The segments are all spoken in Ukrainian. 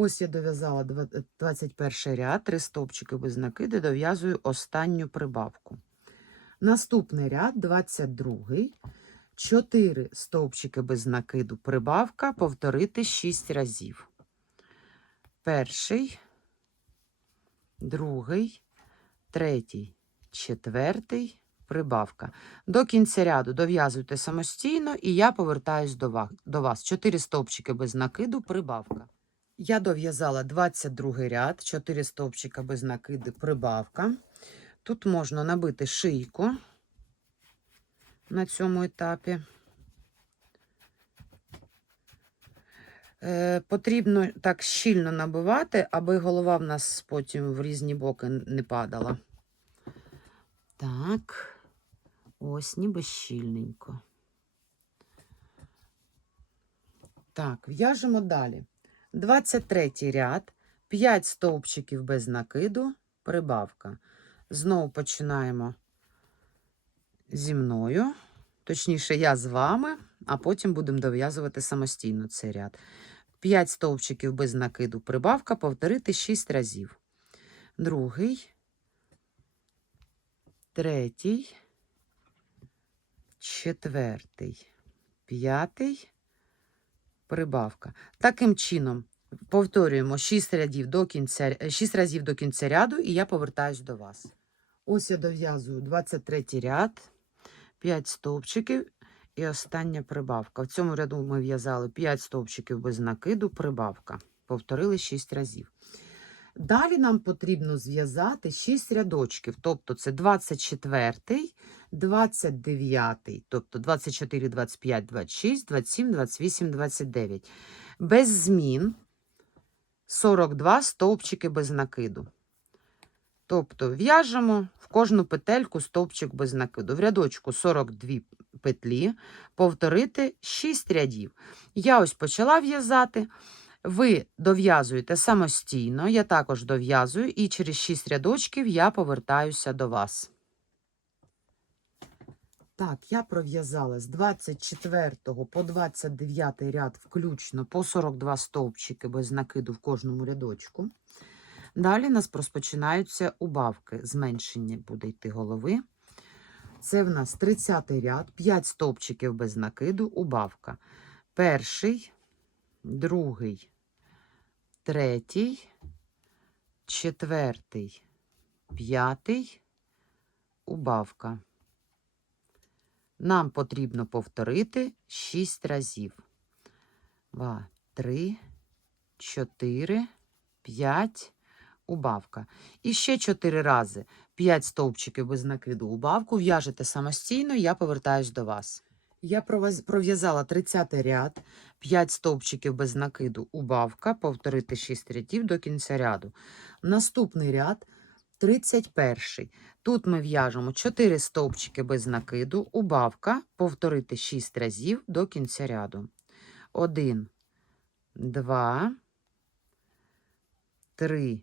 Ось я дов'язала 21 ряд, 3 стовпчики без накиду, дов'язую останню прибавку. Наступний ряд, 22, 4 стовпчики без накиду, прибавка, повторити 6 разів. Перший, другий, третій, четвертий, прибавка. До кінця ряду дов'язуйте самостійно, і я повертаюсь до вас. 4 стовпчики без накиду, прибавка. Я дов'язала 22 ряд, 4 стовпчика без накиду, прибавка. Тут можна набити шийку на цьому етапі. Потрібно так щільно набивати, аби голова в нас потім в різні боки не падала. Так, ось ніби щільненько. Так, в'яжемо далі. 23 ряд, 5 стовпчиків без накиду, прибавка. Знову починаємо зі мною, точніше я з вами, а потім будемо дов'язувати самостійно цей ряд. 5 стовпчиків без накиду, прибавка, повторити 6 разів. Другий, третій, четвертий, п'ятий, прибавка. Таким чином повторюємо 6 разів до кінця ряду, і я повертаюсь до вас. Ось я дов'язую 23 ряд, 5 стовпчиків і остання прибавка. В цьому ряду ми в'язали 5 стовпчиків без накиду, прибавка. Повторили 6 разів. Далі нам потрібно зв'язати 6 рядочків, тобто це 24, 29, тобто 24, 25, 26, 27, 28, 29. Без змін 42 стовпчики без накиду. Тобто в'яжемо в кожну петельку стовпчик без накиду. В рядочку 42 петлі, повторити 6 рядів. Я ось почала в'язати. Ви дов'язуєте самостійно, я також дов'язую, і через 6 рядочків я повертаюся до вас. Так, я пров'язала з 24 по 29 ряд включно по 42 стовпчики без накиду в кожному рядочку. Далі у нас розпочинаються убавки, зменшення буде йти голови. Це в нас 30 ряд, 5 стовпчиків без накиду, убавка. Перший, другий, третій, четвертий, п'ятий, убавка. Нам потрібно повторити 6 разів. 2, 3, 4, 5, убавка. І ще 4 рази. 5 стовпчиків без накиду, убавку. В'яжете самостійно, я повертаюсь до вас. Я пров'язала 30 ряд, 5 стовпчиків без накиду, убавка, повторити 6 рядів до кінця ряду. Наступний ряд 31. Тут ми в'яжемо 4 стовпчики без накиду, убавка, повторити 6 разів до кінця ряду. 1, 2, 3,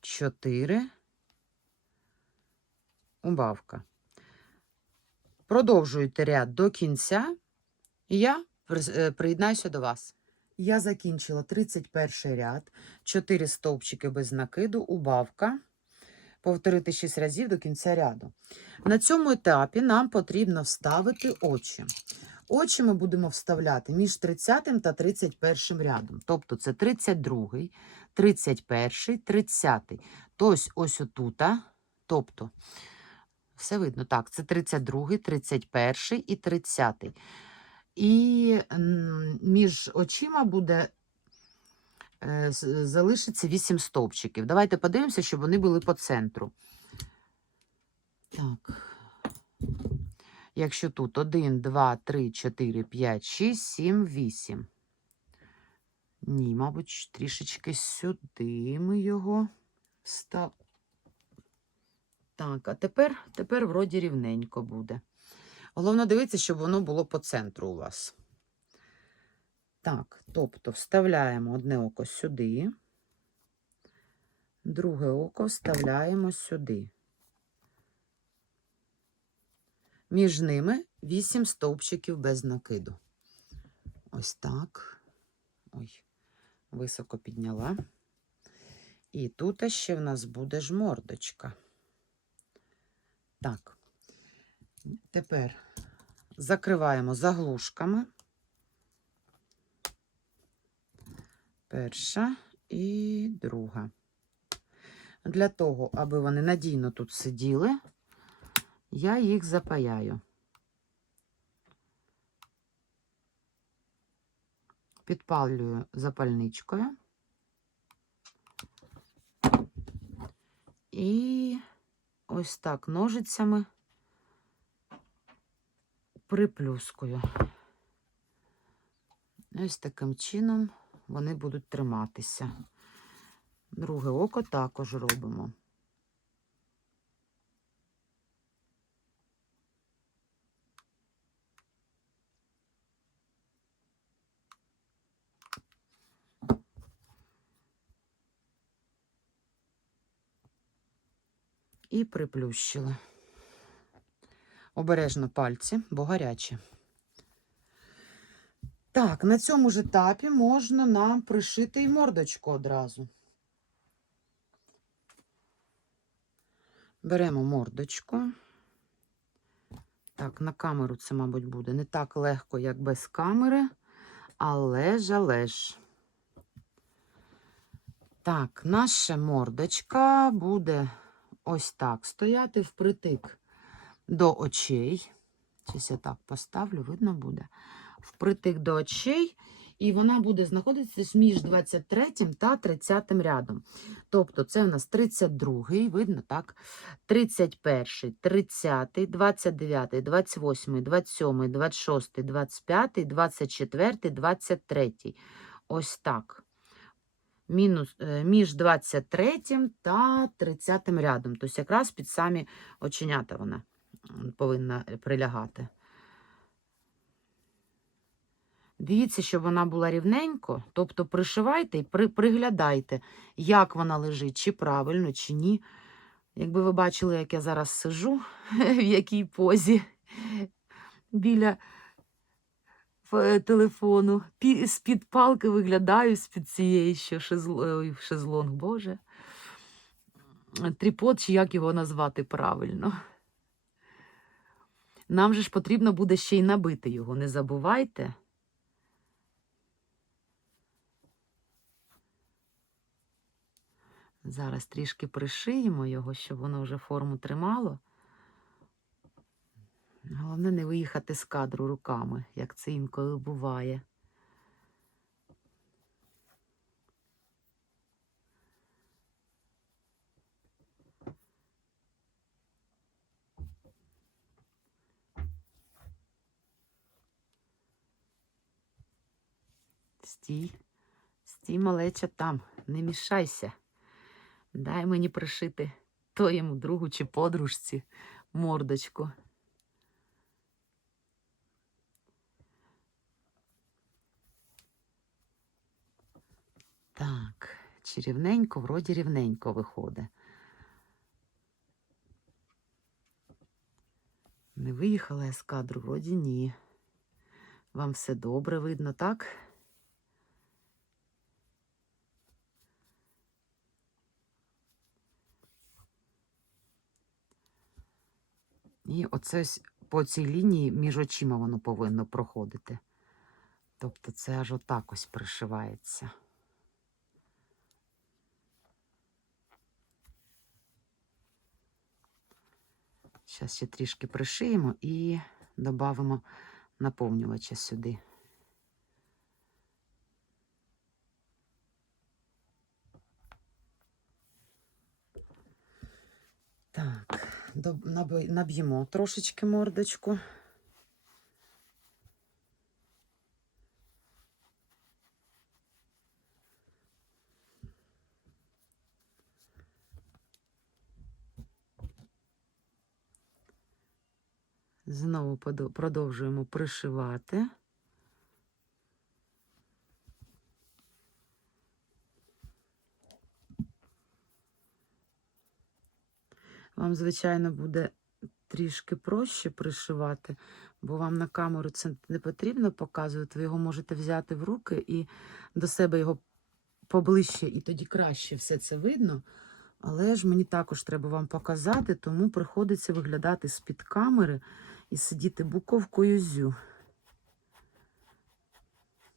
4, убавка. Продовжуйте ряд до кінця, і я приєднаюся до вас. Я закінчила 31 ряд, 4 стовпчики без накиду, убавка, повторити 6 разів до кінця ряду. На цьому етапі нам потрібно вставити очі. Очі ми будемо вставляти між 30 та 31 рядом. Тобто це 32, 31, 30. Тобто ось отута, тобто все видно, так, це 32, 31 і 30. І між очима буде залишиться 8 стовпчиків. Давайте подивимося, щоб вони були по центру. Так. Якщо тут 1, 2, 3, 4, 5, 6, 7, 8. Ні, мабуть, трішечки сюди ми його вставимо. Так, а тепер вроді рівненько буде. Головне дивитися, щоб воно було по центру у вас. Так, тобто вставляємо одне око сюди, друге око вставляємо сюди. Між ними 8 стовпчиків без накиду. Ось так. Ой, Високо підняла. І тут ще в нас буде ж мордочка. Так, тепер закриваємо заглушками. Перша і друга. Для того, аби вони надійно тут сиділи, я їх запаяю. Підпалюю запальничкою. І ось так ножицями приплюскую. Ось таким чином вони будуть триматися. Друге око також робимо. І приплющили. Обережно пальці, бо гарячі. Так, на цьому ж етапі можна нам пришити і мордочку одразу. Беремо мордочку. Так, на камеру це, мабуть, буде не так легко, як без камери, але ж. Так, наша мордочка буде ось так стояти впритик до очей. Зараз я так поставлю, видно буде. Впритик до очей. І вона буде знаходитися між 23 та 30 рядом. Тобто це у нас 32-й, видно, так? 31-й, 30-й, 29-й, 28-й, 27-й, 26-й, 25-й, 24-й, 23-й. Ось так. Між 23 та 30 рядом. Тобто якраз під самі оченята вона повинна прилягати. Дивіться, щоб вона була рівненько, тобто пришивайте і приглядайте, як вона лежить, чи правильно, чи ні. Якби ви бачили, як я зараз сижу, в якій позі біля телефону, з-під палки виглядаю, з-під цієї ще шезлонг, боже. Тріпод, чи як його назвати правильно. Нам же ж потрібно буде ще й набити його, не забувайте. Зараз трішки пришиємо його, щоб воно вже форму тримало. Головне не виїхати з кадру руками, як це інколи буває. Стій, стій, малеча, там, не мішайся. Дай мені пришити твоєму другу чи подружці мордочку. Так, чи рівненько, вроді рівненько виходить. Не виїхала я з кадру, вроді ні. Вам все добре видно, так? І оце ось по цій лінії між очима воно повинно проходити. Тобто це аж отак ось пришивається. Зараз ще трішки пришиємо і додамо наповнювача сюди. Так, наб'ємо трошечки мордочку. Знову продовжуємо пришивати. Вам, звичайно, буде трішки проще пришивати, бо вам на камеру це не потрібно показувати. Ви його можете взяти в руки і до себе його поближче, і тоді краще все це видно. Але ж мені також треба вам показати, тому приходиться виглядати з-під камери і сидіти буковкою зю.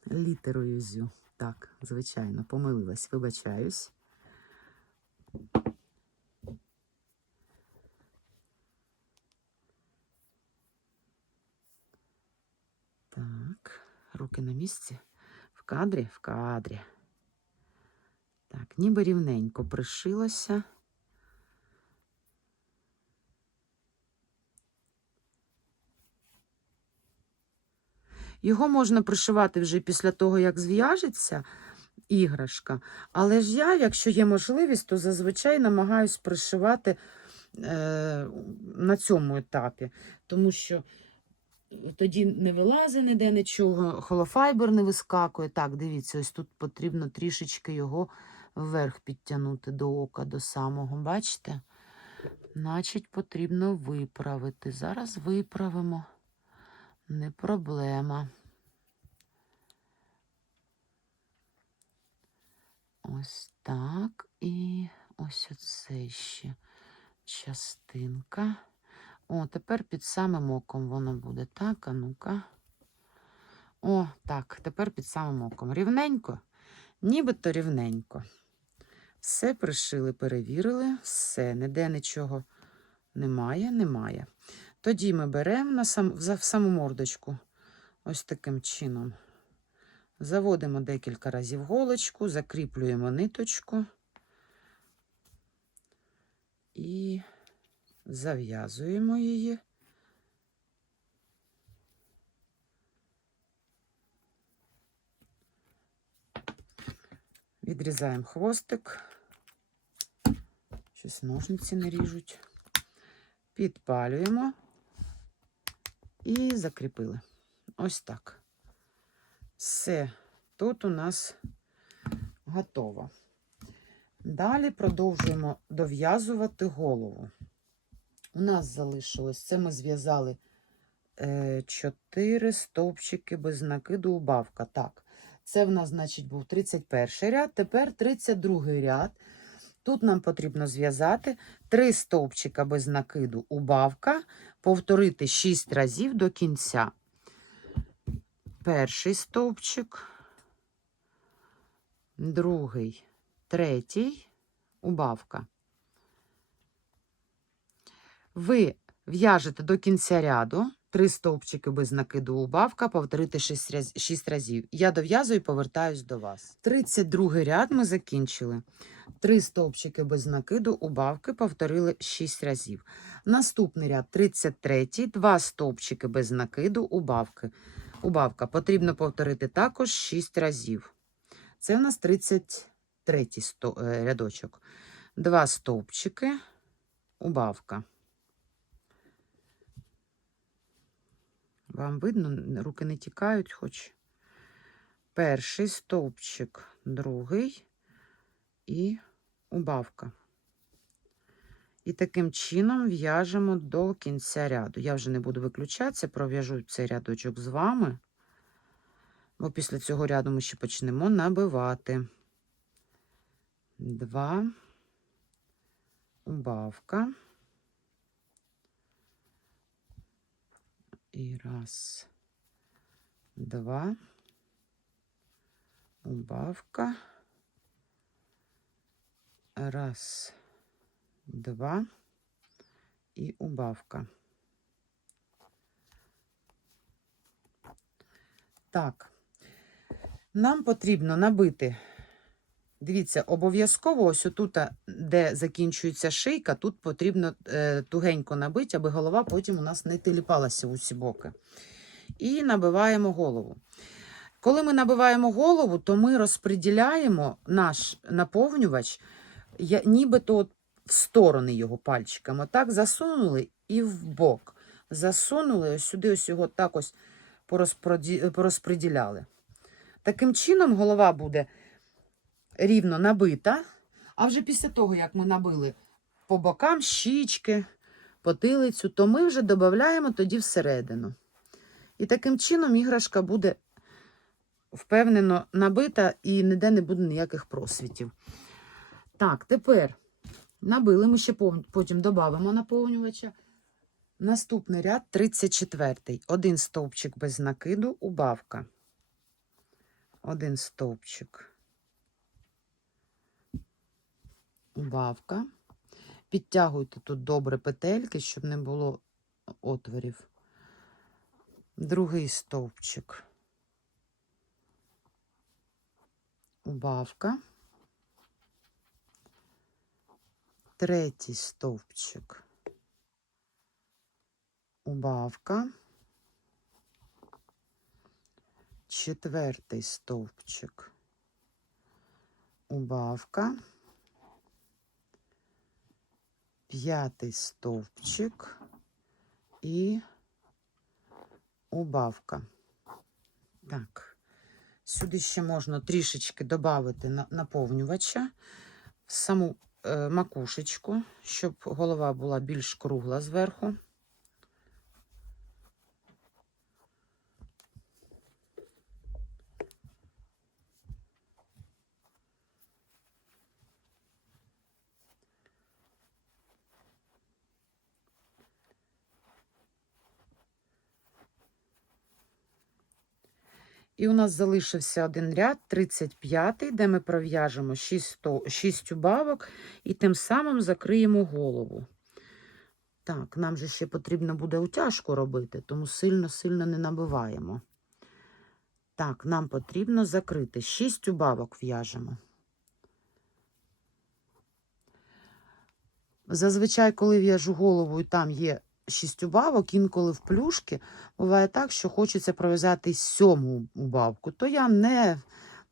Літерою зю. Так, звичайно, помилилась, вибачаюсь. Так, руки на місці. В кадрі? В кадрі. Так, ніби рівненько пришилося. Його можна пришивати вже після того, як зв'яжеться іграшка. Але ж я, якщо є можливість, то зазвичай намагаюсь пришивати на цьому етапі. Тому що тоді не вилазить ніде нічого, холофайбер не вискакує. Так, дивіться, ось тут потрібно трішечки його вверх підтягнути до ока, до самого. Бачите? Значить, потрібно виправити. Зараз виправимо. Не проблема. Ось так. І ось оце ще частинка. О, тепер під самим оком воно буде. Так, а ну-ка. О, так, тепер під самим оком. Рівненько? Нібито рівненько. Все пришили, перевірили. Все, ніде нічого немає. Тоді ми беремо в саму мордочку ось таким чином. Заводимо декілька разів голочку, закріплюємо ниточку і зав'язуємо її. Відрізаємо хвостик. Щось ножниці не ріжуть. Підпалюємо і закріпили. Ось так. Все, тут у нас готово. Далі продовжуємо дов'язувати голову. У нас залишилось, це ми зв'язали 4 стовпчики без накиду убавка. Так, це в нас, значить, був 31 ряд, тепер 32 ряд. Тут нам потрібно зв'язати 3 стовпчика без накиду убавка, повторити 6 разів до кінця. Перший стовпчик, другий, третій, убавка. Ви в'яжете до кінця ряду 3 стовпчики без накиду убавка, повторити 6 разів. Я дов'язую і повертаюсь до вас. 32 ряд ми закінчили. 3 стовпчики без накиду убавки, повторили 6 разів. Наступний ряд 33, 2 стовпчики без накиду убавки. Убавка потрібно повторити також 6 разів. Це у нас 33 рядочок. 2 стовпчики, убавка. Вам видно, руки не тікають, хоч. Перший стовпчик, другий і убавка. І таким чином в'яжемо до кінця ряду. Я вже не буду виключатися, пров'яжу цей рядочок з вами, бо після цього ряду ми ще почнемо набивати. 2, убавка. І 1, 2, убавка. 1, 2 і убавка. Так, нам потрібно набити, дивіться, обов'язково ось отут, де закінчується шийка, тут потрібно тугенько набити, аби голова потім у нас не теліпалася в усі боки. І набиваємо голову. Коли ми набиваємо голову, то ми розподіляємо наш наповнювач, нібито в сторони його пальчиками. Так, засунули і в бок. Засунули, ось сюди ось його так ось порозподіляли. Таким чином голова буде рівно набита, а вже після того, як ми набили по бокам щічки, потилицю, то ми вже додаємо тоді всередину. І таким чином іграшка буде впевнено набита і ніде не буде ніяких просвітів. Так, тепер набили, ми ще потім додамо наповнювача. Наступний ряд 34-й. Один стовпчик без накиду, убавка. Один стовпчик. Убавка. Підтягуйте тут добре петельки, щоб не було отворів. Другий стовпчик. Убавка. Третій стовпчик. Убавка. Четвертий стовпчик. Убавка. П'ятий стовпчик і убавка. Так, сюди ще можна трішечки додати наповнювача в саму макушечку, щоб голова була більш кругла зверху. І у нас залишився один ряд, 35-й, де ми пров'яжемо 6 убавок і тим самим закриємо голову. Так, нам же ще потрібно буде утяжку робити, тому сильно-сильно не набиваємо. Так, нам потрібно закрити 6 убавок в'яжемо. Зазвичай, коли в'яжу голову і там є 6 убавок, інколи в плюшки буває так, що хочеться пров'язати 7-му убавку. То я, не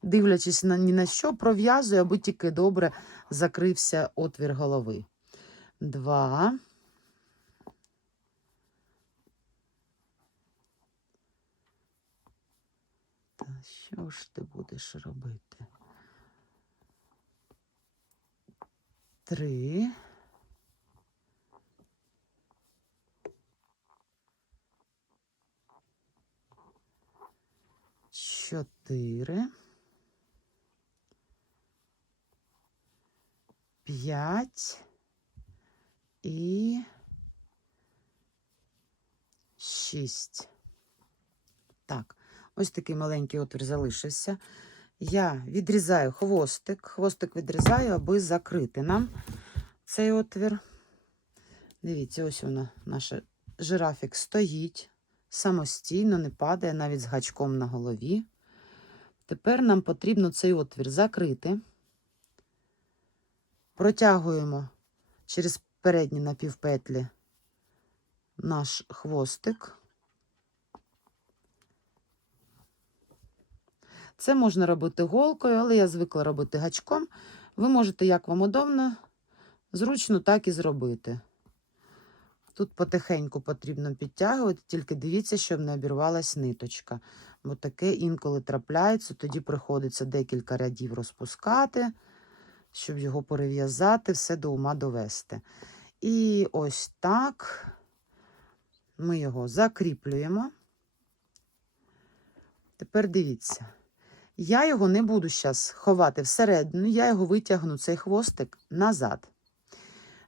дивлячись ні на що, пров'язую, аби тільки добре закрився отвір голови. 2. Та що ж ти будеш робити? 3. 4, 5 і 6. Так, ось такий маленький отвір залишився. Я відрізаю хвостик. Хвостик відрізаю, аби закрити нам цей отвір. Дивіться, ось вона, наш жирафік стоїть самостійно, не падає, навіть з гачком на голові. Тепер нам потрібно цей отвір закрити. Протягуємо через передні напівпетлі наш хвостик. Це можна робити голкою, але я звикла робити гачком. Ви можете, як вам удобно, зручно так і зробити. Тут потихеньку потрібно підтягувати, тільки дивіться, щоб не обірвалась ниточка. Бо таке інколи трапляється, тоді приходиться декілька рядів розпускати, щоб його перев'язати, все до ума довести. І ось так ми його закріплюємо. Тепер дивіться. Я його не буду зараз ховати всередину, я його витягну, цей хвостик, назад.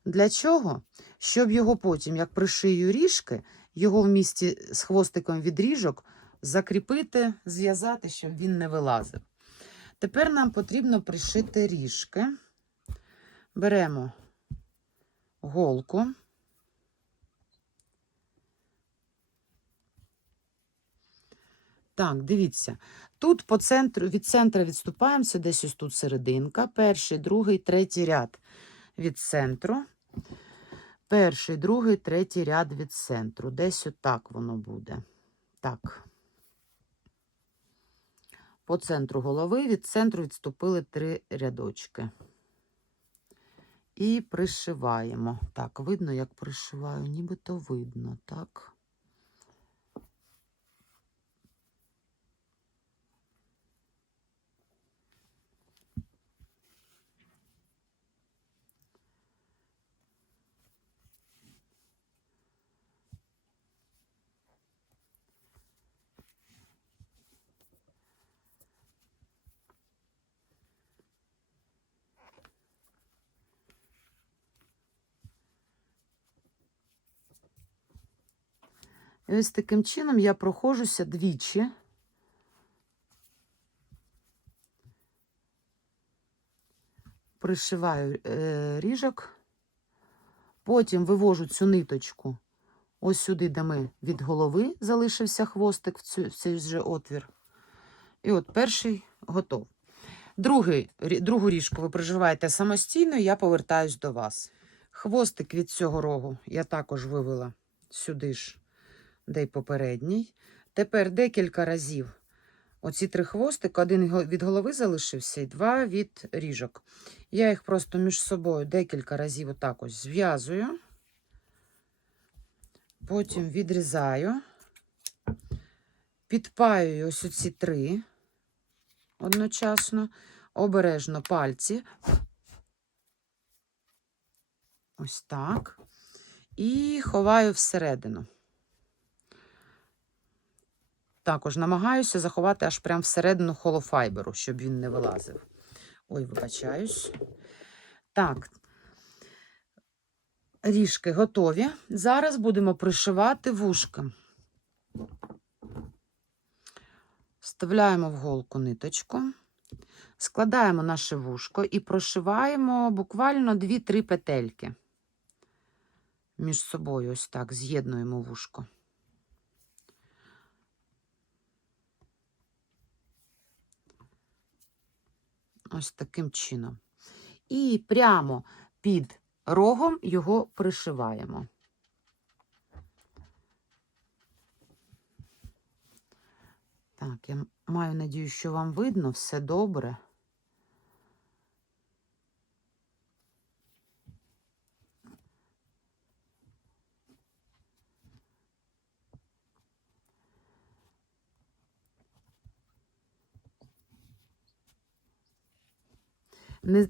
Для чого? Щоб його потім, як пришию ріжки, його в місці з хвостиком від ріжок закріпити, зв'язати, щоб він не вилазив. Тепер нам потрібно пришити ріжки. Беремо голку. Так, дивіться. Тут по центру, від центру відступаємо, це десь ось тут серединка. Перший, другий, третій ряд від центру. Перший, другий, третій ряд від центру. Десь отак воно буде. Так. По центру голови, від центру відступили 3 рядочки. І пришиваємо. Так, видно, як пришиваю? Нібито видно, так. І ось таким чином я проходжуся двічі. Пришиваю ріжок. Потім вивожу цю ниточку ось сюди, де ми від голови залишився хвостик, в цей же отвір. І от перший готов. Другу ріжку ви пришиваєте самостійно, я повертаюсь до вас. Хвостик від цього рогу я також вивела сюди ж, де й попередній. Тепер декілька разів оці 3 хвостики, один від голови залишився і 2 від ріжок. Я їх просто між собою декілька разів отак ось зв'язую. Потім відрізаю, підпаюю ось оці 3 одночасно, обережно пальці. Ось так. І ховаю всередину. Також намагаюся заховати аж прямо всередину холофайберу, щоб він не вилазив. Ой, вибачаюсь. Так. Ріжки готові. Зараз будемо пришивати вушки. Вставляємо в голку ниточку, складаємо наше вушко і прошиваємо буквально 2-3 петельки. Між собою ось так з'єднуємо вушко. Ось таким чином. І прямо під рогом його пришиваємо. Так, я маю надію, що вам видно, все добре.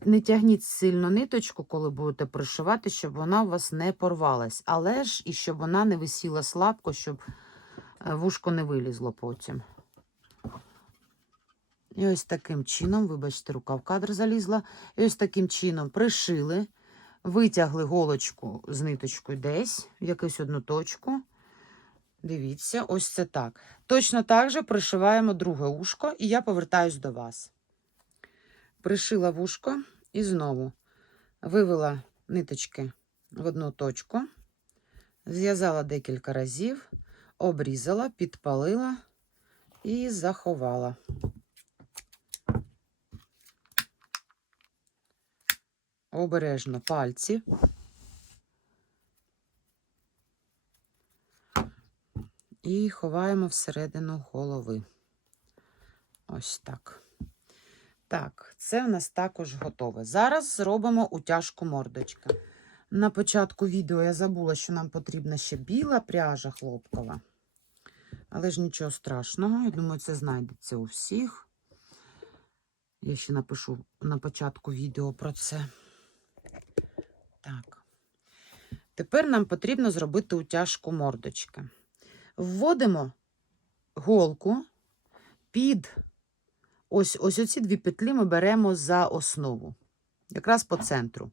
Не тягніть сильно ниточку, коли будете пришивати, щоб вона у вас не порвалась. Але ж і щоб вона не висіла слабко, щоб вушко не вилізло потім. І ось таким чином, вибачте, рука в кадр залізла. І ось таким чином пришили, витягли голочку з ниточкою десь, в якусь одну точку. Дивіться, ось це так. Точно так же пришиваємо друге вушко, і я повертаюсь до вас. Пришила вушко і знову вивела ниточки в одну точку, зв'язала декілька разів, обрізала, підпалила і заховала. Обережно пальці. І ховаємо всередину голови. Ось так. Так, це в нас також готове. Зараз зробимо утяжку мордочка. На початку відео я забула, що нам потрібна ще біла пряжа хлопкова. Але ж нічого страшного, я думаю, це знайдеться у всіх. Я ще напишу на початку відео про це. Так. Тепер нам потрібно зробити утяжку мордочки. Вводимо голку під ось оці 2 петлі ми беремо за основу, якраз по центру.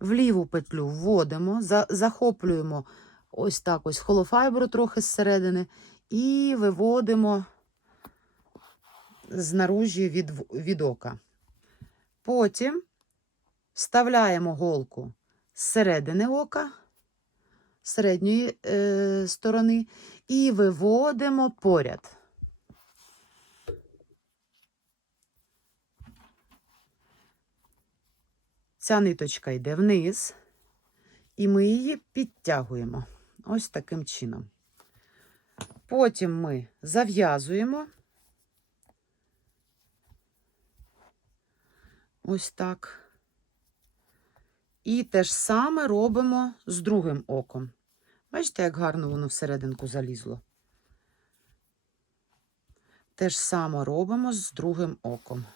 В ліву петлю вводимо, захоплюємо ось так ось холофайберу трохи зсередини і виводимо з наружі від ока. Потім вставляємо голку з середини ока, середньої сторони, і виводимо поряд. Ця ниточка йде вниз, і ми її підтягуємо. Ось таким чином. Потім ми зав'язуємо. Ось так. І те ж саме робимо з другим оком. Бачите, як гарно воно всерединку залізло? Те ж саме робимо з другим оком.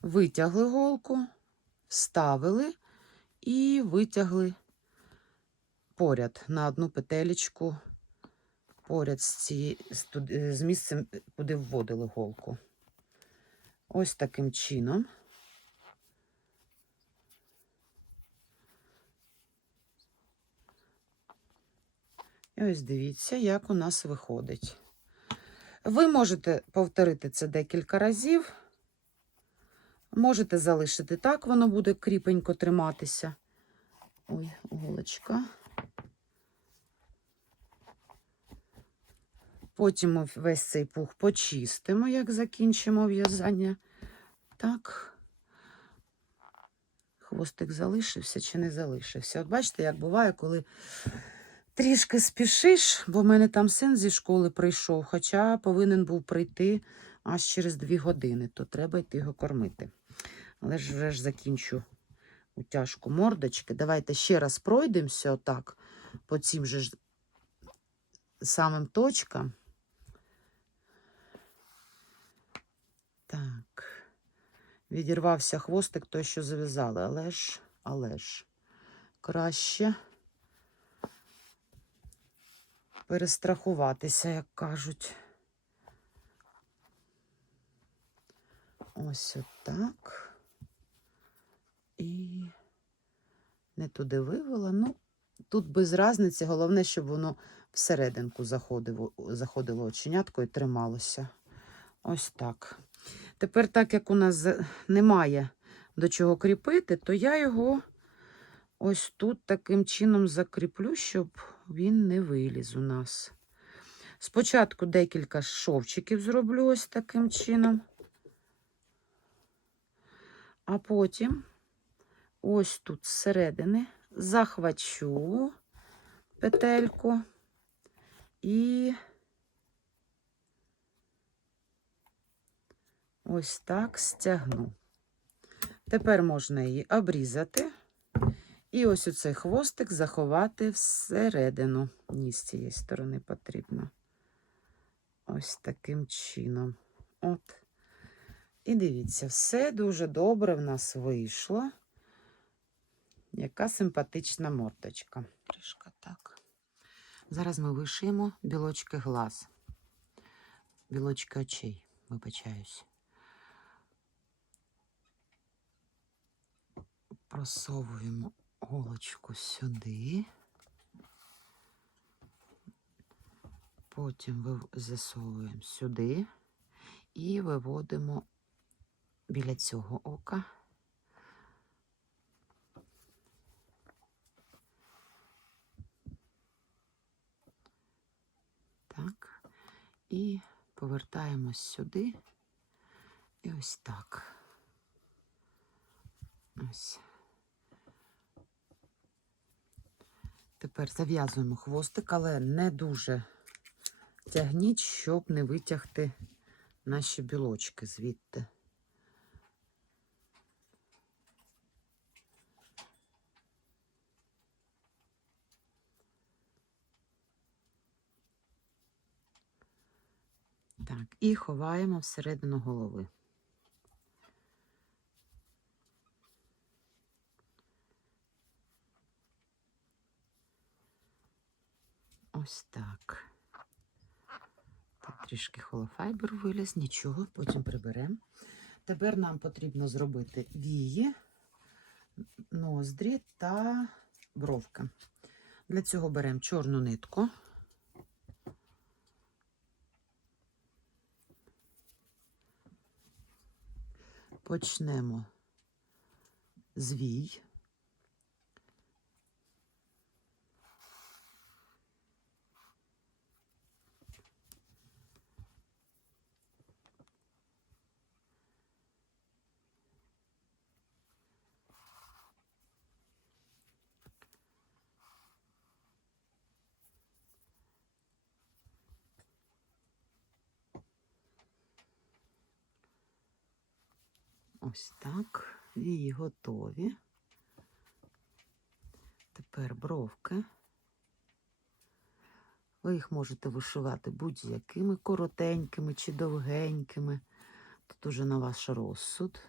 Витягли голку, вставили і витягли поряд на одну петелечку, поряд з місцем, куди вводили голку. Ось таким чином. І ось дивіться, як у нас виходить. Ви можете повторити це декілька разів. Можете залишити так, воно буде кріпенько триматися. Ой, голочка. Потім ми весь цей пух почистимо, як закінчимо в'язання. Так. Хвостик залишився чи не залишився. От бачите, як буває, коли трішки спішиш, бо в мене там син зі школи прийшов, хоча повинен був прийти аж через 2 години, то треба йти його кормити. Але ж вже ж закінчу утяжку мордочки. Давайте ще раз пройдемося отак, по цим же ж самим точкам. Так. Відірвався хвостик той, що зав'язали, але ж, краще перестрахуватися, як кажуть. Ось отак. І не туди вивела. Ну, тут без різниці, головне, щоб воно всерединку заходило оченятко і трималося. Ось так. Тепер, так як у нас немає до чого кріпити, то я його ось тут таким чином закріплю, щоб він не виліз у нас. Спочатку декілька шовчиків зроблю ось таким чином, а потім ось тут зсередини захвачу петельку і ось так стягну. Тепер можна її обрізати і ось оцей хвостик заховати всередину. Ні, з цієї сторони потрібно. Ось таким чином. От. І дивіться, все дуже добре в нас вийшло. Яка симпатична мордочка. Трішки так. Зараз ми вишиємо білочки глаз. Білочки очей, вибачаюсь. Просовуємо голочку сюди. Потім засовуємо сюди і виводимо біля цього ока. Так. І повертаємось сюди. І ось так. Ось. Тепер зав'язуємо хвостик, але не дуже тягніть, щоб не витягти наші білочки звідти. Так, і ховаємо всередину голови. Ось так. Тут трішки холофайбер виліз, нічого, потім приберемо. Тепер нам потрібно зробити вії, ноздрі та бровки. Для цього беремо чорну нитку. Почнемо з вій. Ось так. Вії готові. Тепер бровки. Ви їх можете вишивати будь-якими, коротенькими чи довгенькими. Тут уже на ваш розсуд.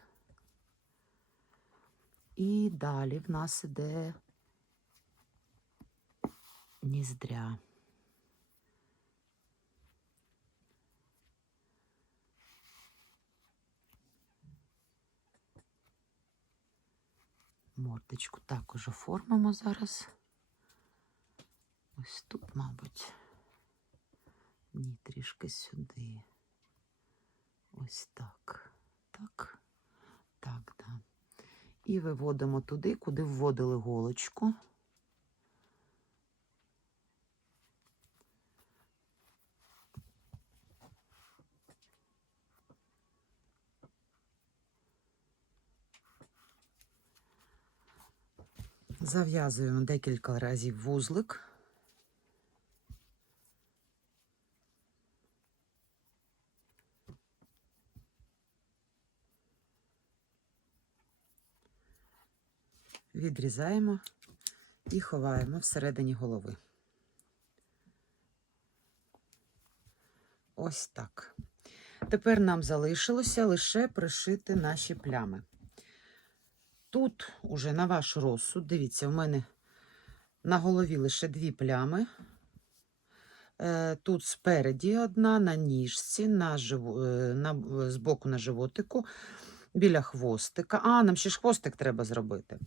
І далі в нас іде ніздря. Мордочку також оформимо зараз. Ось тут, мабуть. Ні, трішки сюди. Ось так. Так. Так, да. І виводимо туди, куди вводили голочку. Зав'язуємо декілька разів вузлик. Відрізаємо і ховаємо всередині голови. Ось так. Тепер нам залишилося лише пришити наші плями. Тут уже на ваш розсуд, дивіться, в мене на голові лише 2 плями. Тут спереді одна, на ніжці, збоку на животику, біля хвостика. А, нам ще ж хвостик треба зробити.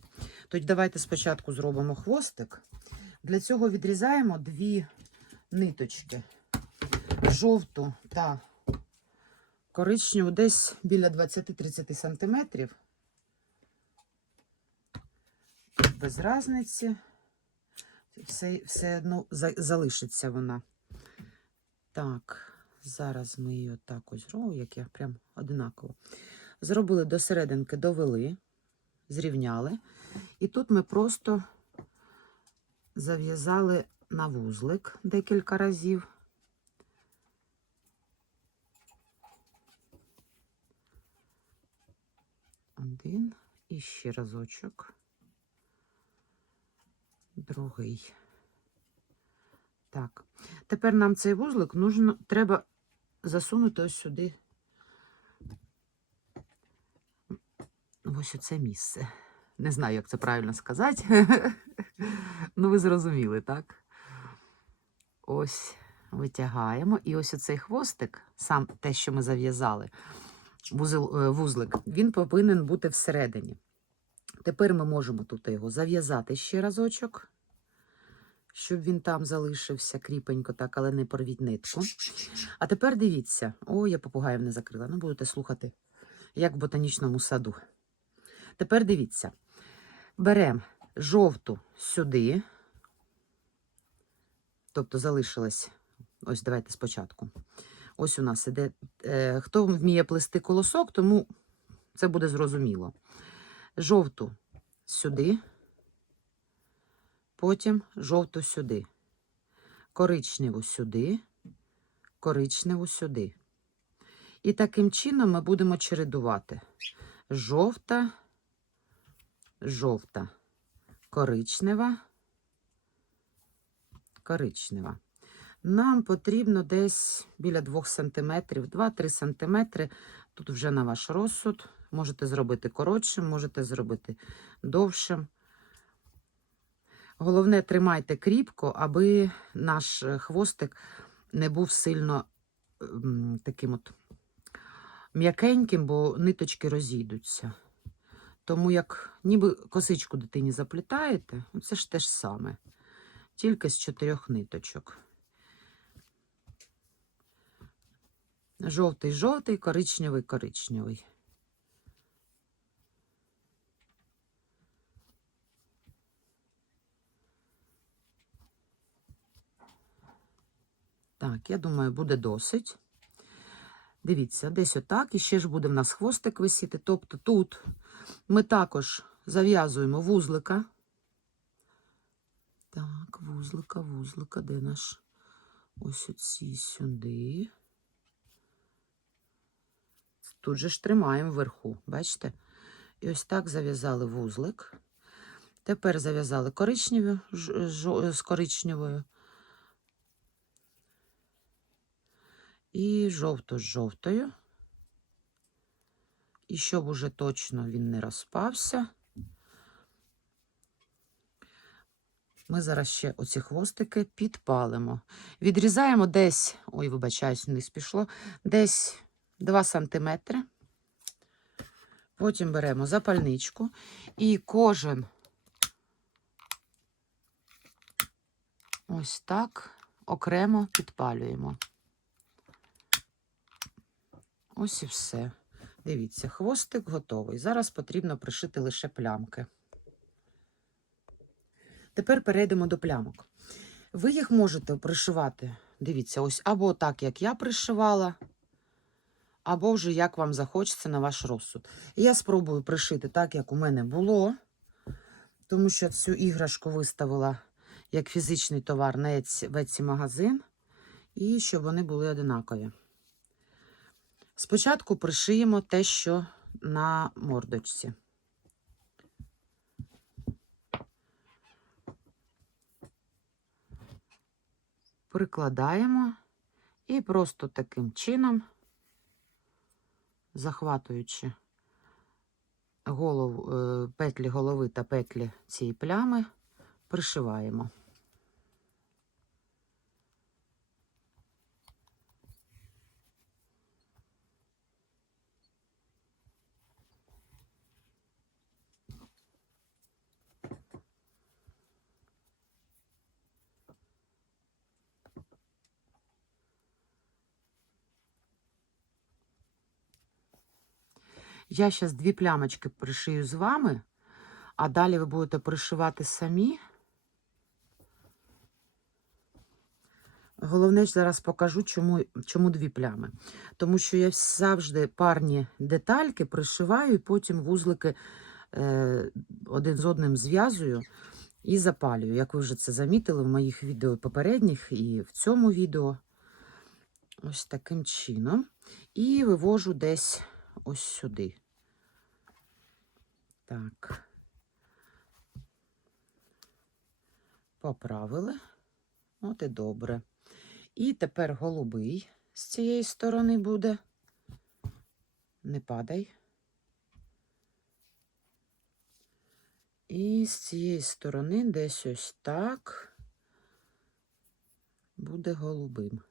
Тоді давайте спочатку зробимо хвостик. Для цього відрізаємо 2 ниточки. Жовту та коричневу десь біля 20-30 см. Без різниці. Все одно залишиться вона. Так, зараз ми її отак ось зробимо, як я прям однаково. Зробили до серединки, довели, зрівняли. І тут ми просто зав'язали на вузлик декілька разів. Один і ще разочок. Другий. Так, тепер нам цей вузлик треба засунути ось сюди. Ось оце місце. Не знаю, як це правильно сказати. Ну, ви зрозуміли, так? Ось витягаємо. І ось оцей хвостик, сам те, що ми зав'язали, вузлик, він повинен бути всередині. Тепер ми можемо тут його зав'язати ще разочок, щоб він там залишився кріпенько, так, але не порвіть нитку. А тепер дивіться. О, я попугаїв не закрила. Ну, будете слухати, як в ботанічному саду. Тепер дивіться. Беремо жовту сюди. Тобто залишилось, ось давайте спочатку. Ось у нас іде, хто вміє плести колосок, тому це буде зрозуміло. Жовту сюди, потім жовту сюди, коричневу сюди, коричневу сюди. І таким чином ми будемо чередувати. Жовта, жовта, коричнева, коричнева. Нам потрібно десь біля 2 см, 2-3 см. Тут вже на ваш розсуд. Можете зробити коротшим, можете зробити довшим. Головне, тримайте кріпко, аби наш хвостик не був сильно таким от м'якеньким, бо ниточки розійдуться. Тому як ніби косичку дитині заплітаєте, це ж те ж саме. Тільки з 4 ниточок. Жовтий, жовтий, коричневий, коричневий. Так, я думаю, буде досить. Дивіться, десь отак. І ще ж буде в нас хвостик висіти. Тобто тут ми також зав'язуємо вузлика. Так, вузлика, вузлика. Де наш? Ось оці сюди. Тут же ж тримаємо вверху, бачите? І ось так зав'язали вузлик. Тепер зав'язали коричневою з коричневою. І жовту з жовтою. І щоб уже точно він не розпався, ми зараз ще оці хвостики підпалимо. Відрізаємо десь, ой, вибачаюсь, вниз пішло, десь 2 см. Потім беремо запальничку і кожен ось так окремо підпалюємо. Ось і все. Дивіться, хвостик готовий. Зараз потрібно пришити лише плямки. Тепер перейдемо до плямок. Ви їх можете пришивати, дивіться, ось або так, як я пришивала, або вже як вам захочеться на ваш розсуд. Я спробую пришити так, як у мене було, тому що цю іграшку виставила як фізичний товар на Etsy магазин, і щоб вони були одинакові. Спочатку пришиємо те, що на мордочці. Прикладаємо і просто таким чином, захватуючи петлі голови та петлі цієї плями, пришиваємо. Я зараз 2 плямочки пришию з вами, а далі ви будете пришивати самі. Головне, зараз покажу, чому 2 плями. Тому що я завжди парні детальки пришиваю, і потім вузлики один з одним зв'язую і запалюю. Як ви вже це замітили в моїх відео попередніх і в цьому відео. Ось таким чином. І вивожу десь ось сюди. Так. Поправили. От і добре. І тепер голубий з цієї сторони буде. Не падай. І з цієї сторони десь ось так буде голубим.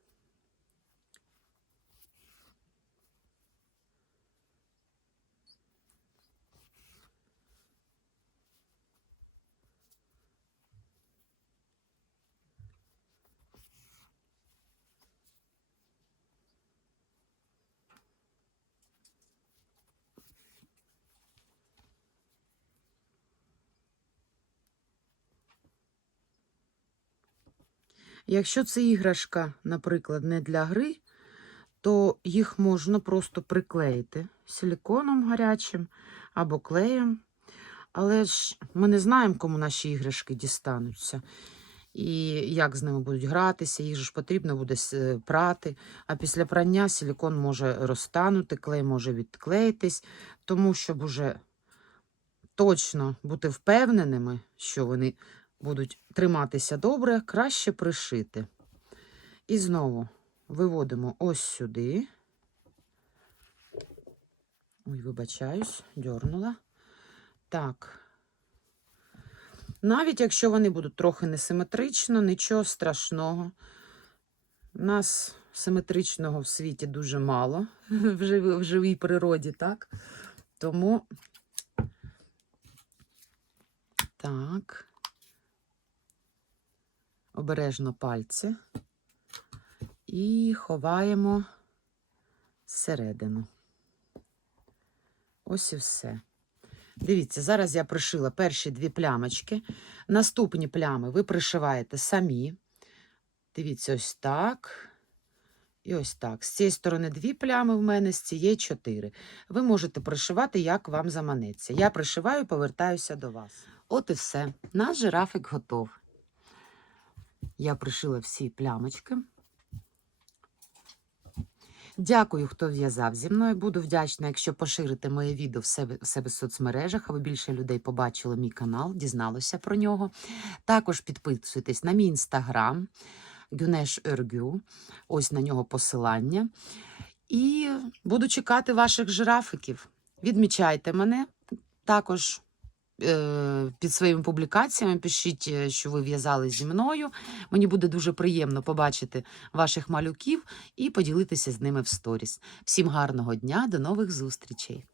Якщо це іграшка, наприклад, не для гри, то їх можна просто приклеїти силіконом гарячим або клеєм. Але ж ми не знаємо, кому наші іграшки дістануться. І як з ними будуть гратися, їх ж потрібно буде прати. А після прання силікон може розтанути, клей може відклеїтись. Тому, щоб уже точно бути впевненими, що вони будуть триматися добре, краще пришити. І знову виводимо ось сюди. Ой, вибачаюсь, дьорнула. Так. Навіть якщо вони будуть трохи несиметрично, нічого страшного. У нас симетричного в світі дуже мало в живій природі, так? Тому так. Обережно пальці і ховаємо всередину. Ось і все. Дивіться, зараз я пришила перші 2 плямочки. Наступні плями ви пришиваєте самі. Дивіться, ось так. І ось так. З цієї сторони 2 плями в мене, з цієї 4. Ви можете пришивати, як вам заманеться. Я пришиваю, повертаюся до вас. От і все. Наш жирафик готов. Я пришила всі плямочки. Дякую, хто в'язав зі мною. Буду вдячна, якщо поширите моє відео в себе в соцмережах, аби більше людей побачило мій канал, дізналося про нього. Також підписуйтесь на мій інстаграм Güneş Örgü. Ось на нього посилання. І буду чекати ваших жирафиків. Відмічайте мене. Також під своїми публікаціями пишіть, що ви в'язали зі мною. Мені буде дуже приємно побачити ваших малюків і поділитися з ними в сторіс. Всім гарного дня, до нових зустрічей!